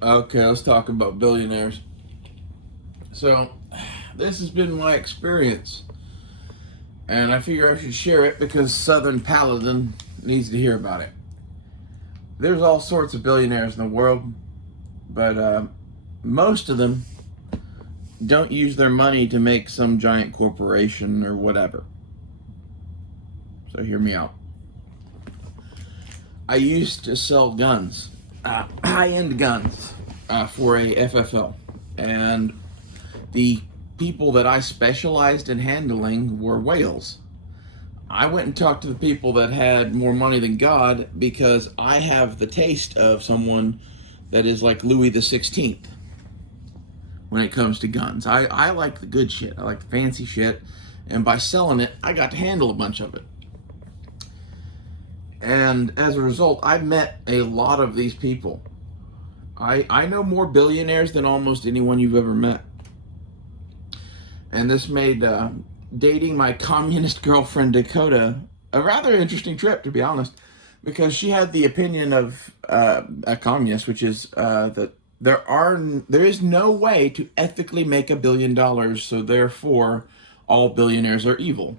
Okay, let's talk about billionaires. So, this has been my experience, and I figure I should share it because Southern Paladin needs to hear about it. There's all sorts of billionaires in the world, but most of them don't use their money to make some giant corporation or whatever. So, hear me out. I used to sell guns, high end guns, for a FFL, and the people that I specialized in handling were whales. I went and talked to the people that had more money than God because I have the taste of someone that is like Louis the 16th when it comes to guns. I like the good shit. I like the fancy shit. And by selling it, I got to handle a bunch of it. And as a result, I met a lot of these people. I know more billionaires than almost anyone you've ever met. And this made dating my communist girlfriend Dakota a rather interesting trip, to be honest, because she had the opinion of a communist, which is that there is no way to ethically make $1 billion, so therefore all billionaires are evil.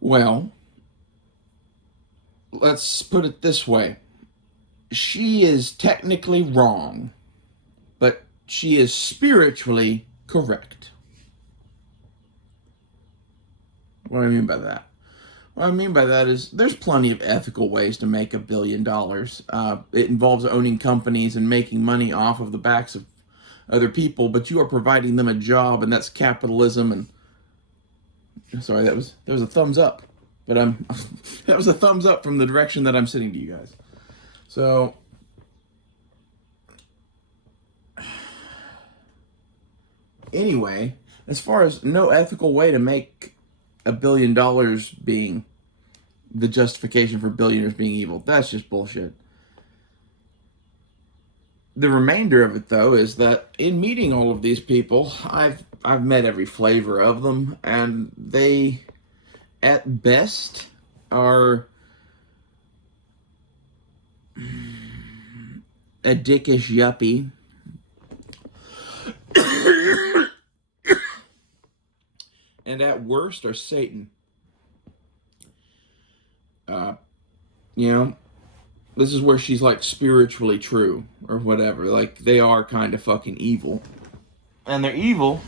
Well, let's put it this way: she is technically wrong, but she is spiritually correct. What do I mean by that? What I mean by that is there's plenty of ethical ways to make $1 billion. It involves owning companies and making money off of the backs of other people, but you are providing them a job, and that's capitalism. And sorry, that was a thumbs up, but I'm that was a thumbs up from the direction that I'm sitting to you guys. So anyway, as far as no ethical way to make $1 billion being the justification for billionaires being evil, that's just bullshit. The remainder of it, though, is that in meeting all of these people, I've met every flavor of them, and they, at best, are a dickish yuppie, and at worst are Satan. Uh, you know, this is where she's like spiritually true or whatever. Like they are kind of fucking evil, and they're evil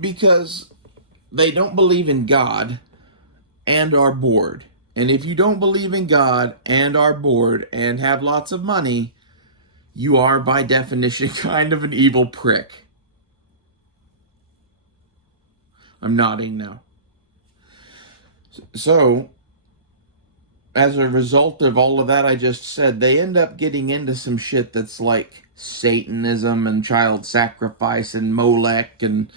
because they don't believe in God and are bored. And if you don't believe in God and are bored and have lots of money, you are by definition kind of an evil prick. I'm nodding now. So, as a result of all of that I just said, they end up getting into some shit that's like Satanism and child sacrifice and Molech and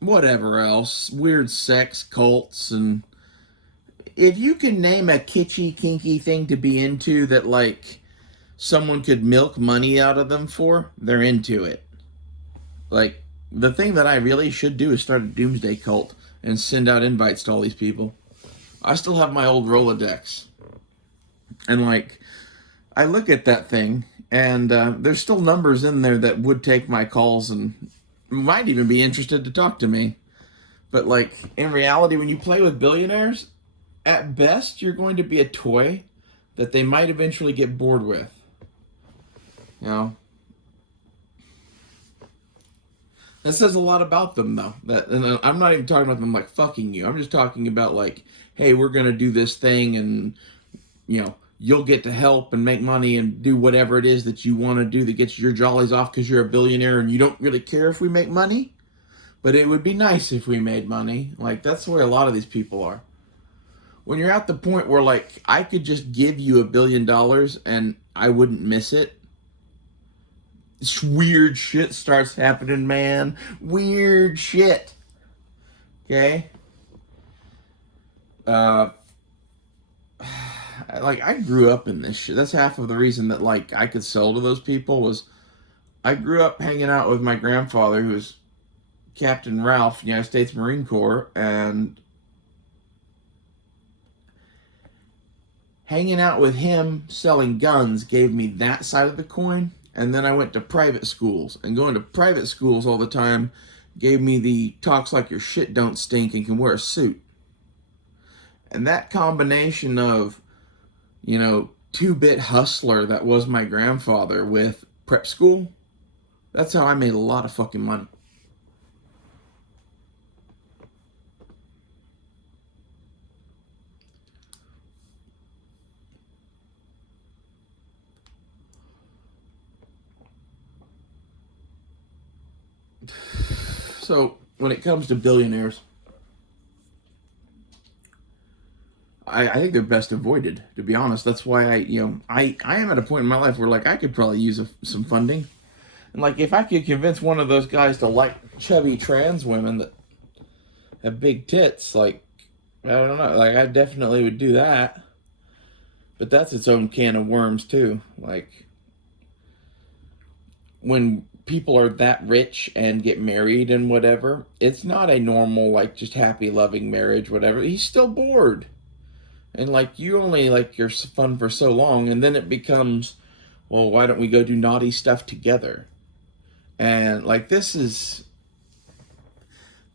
whatever else, weird sex cults. And if you can name a kitschy, kinky thing to be into that like someone could milk money out of them for, they're into it. Like, the thing that I really should do is start a doomsday cult and send out invites to all these people. I still have my old Rolodex. And, like, I look at that thing, and there's still numbers in there that would take my calls and might even be interested to talk to me. But, like, in reality, when you play with billionaires, at best, you're going to be a toy that they might eventually get bored with. You know? That says a lot about them, though. That, and I'm not even talking about them like fucking you. I'm just talking about like, hey, we're gonna do this thing, and you'll get to help and make money and do whatever it is that you want to do that gets your jollies off because you're a billionaire and you don't really care if we make money. But it would be nice if we made money. Like that's where a lot of these people are. When you're at the point where like I could just give you $1 billion and I wouldn't miss it, weird shit starts happening, man. Weird shit. Okay? Uh, like, I grew up in this shit. That's half of the reason that, like, I could sell to those people was I grew up hanging out with my grandfather, who was Captain Ralph, United States Marine Corps, and hanging out with him selling guns gave me that side of the coin. And then I went to private schools, and going to private schools all the time gave me the talks like your shit don't stink and can wear a suit. And that combination of, you know, two-bit hustler that was my grandfather with prep school, that's how I made a lot of fucking money. So when it comes to billionaires, I think they're best avoided, to be honest. That's why I am at a point in my life where, like, I could probably use some funding. And, like, if I could convince one of those guys to like chubby trans women that have big tits, like, I don't know, like, I definitely would do that. But that's its own can of worms, too. Like, when people are that rich and get married and whatever, it's not a normal, like, just happy, loving marriage, whatever. He's still bored. And, like, you only like your fun for so long, and then it becomes, well, why don't we go do naughty stuff together? And, like, this is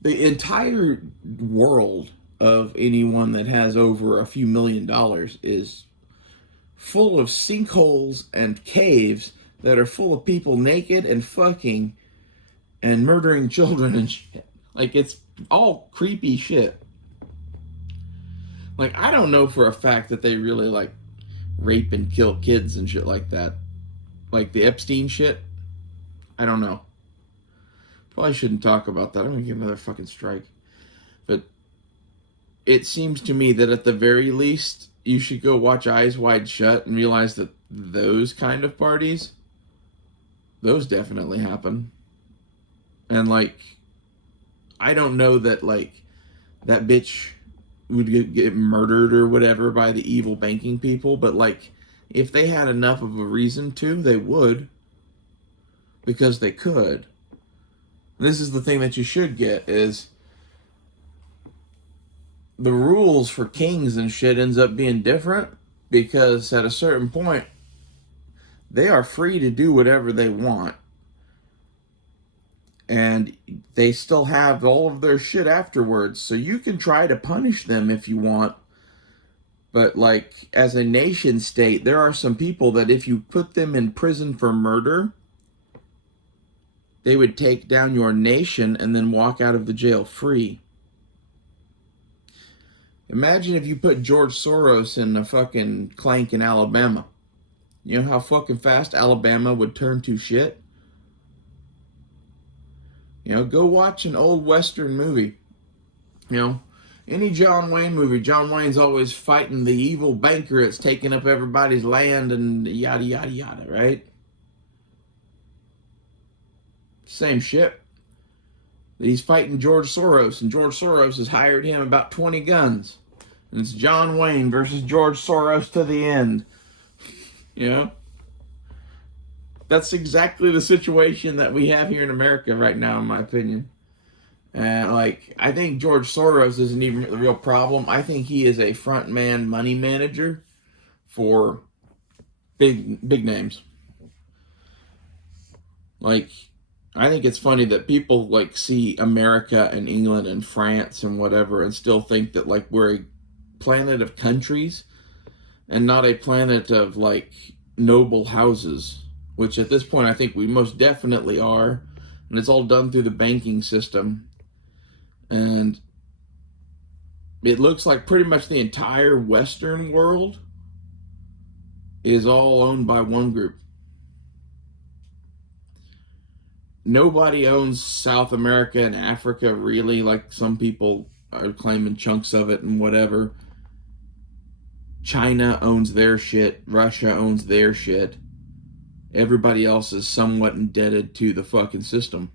the entire world of anyone that has over a few $1,000,000 is full of sinkholes and caves that are full of people naked and fucking and murdering children and shit. Like, it's all creepy shit. Like, I don't know for a fact that they really, like, rape and kill kids and shit like that. Like the Epstein shit. I don't know. Probably shouldn't talk about that. I'm gonna get another fucking strike. But it seems to me that at the very least, you should go watch Eyes Wide Shut and realize that those kind of parties, those definitely happen. And, like, I don't know that, like, that bitch would get murdered or whatever by the evil banking people, but, like, if they had enough of a reason to, they would. Because they could. This is the thing that you should get, is the rules for kings and shit ends up being different, because at a certain point, they are free to do whatever they want. And they still have all of their shit afterwards, so you can try to punish them if you want. But, like, as a nation state, there are some people that if you put them in prison for murder, they would take down your nation and then walk out of the jail free. Imagine if you put George Soros in a fucking clank in Alabama. You know how fucking fast Alabama would turn to shit? You know, go watch an old Western movie. You know, any John Wayne movie, John Wayne's always fighting the evil banker that's taking up everybody's land and yada, yada, yada, right? Same shit. He's fighting George Soros, and George Soros has hired him about 20 guns. And it's John Wayne versus George Soros to the end. You know? That's exactly the situation that we have here in America right now, in my opinion. And, like, I think George Soros isn't even the real problem. I think he is a front man money manager for big names. Like, I think it's funny that people, like, see America and England and France and whatever and still think that, like, we're a planet of countries and not a planet of, like, noble houses, which at this point I think we most definitely are. And it's all done through the banking system. And it looks like pretty much the entire Western world is all owned by one group. Nobody owns South America and Africa, really. Like, some people are claiming chunks of it and whatever. China owns their shit. Russia owns their shit. Everybody else is somewhat indebted to the fucking system.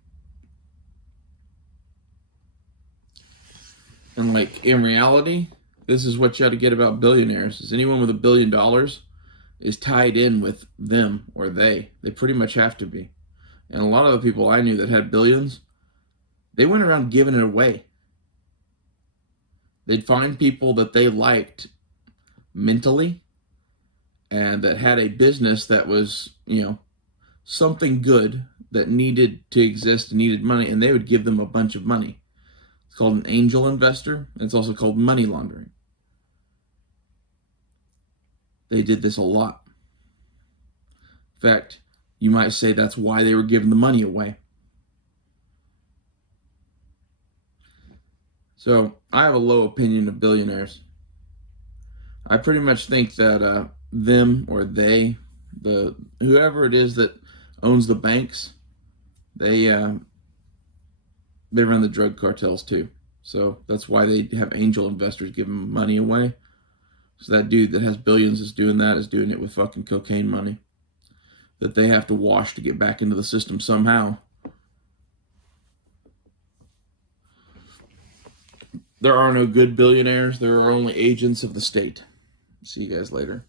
And, like, in reality, this is what you got to get about billionaires. Is anyone with $1 billion is tied in with them or they. They pretty much have to be. And a lot of the people I knew that had billions, they went around giving it away. They'd find people that they liked mentally, and that had a business that was, something good that needed to exist and needed money, and they would give them a bunch of money. It's called an angel investor. It's also called money laundering. They did this a lot. In fact, you might say that's why they were giving the money away. So I have a low opinion of billionaires. I pretty much think that them or they, the whoever it is that owns the banks, they they run the drug cartels too. So that's why they have angel investors giving money away. So that dude that has billions is doing it with fucking cocaine money that they have to wash to get back into the system somehow. There are no good billionaires. There are only agents of the state. See you guys later.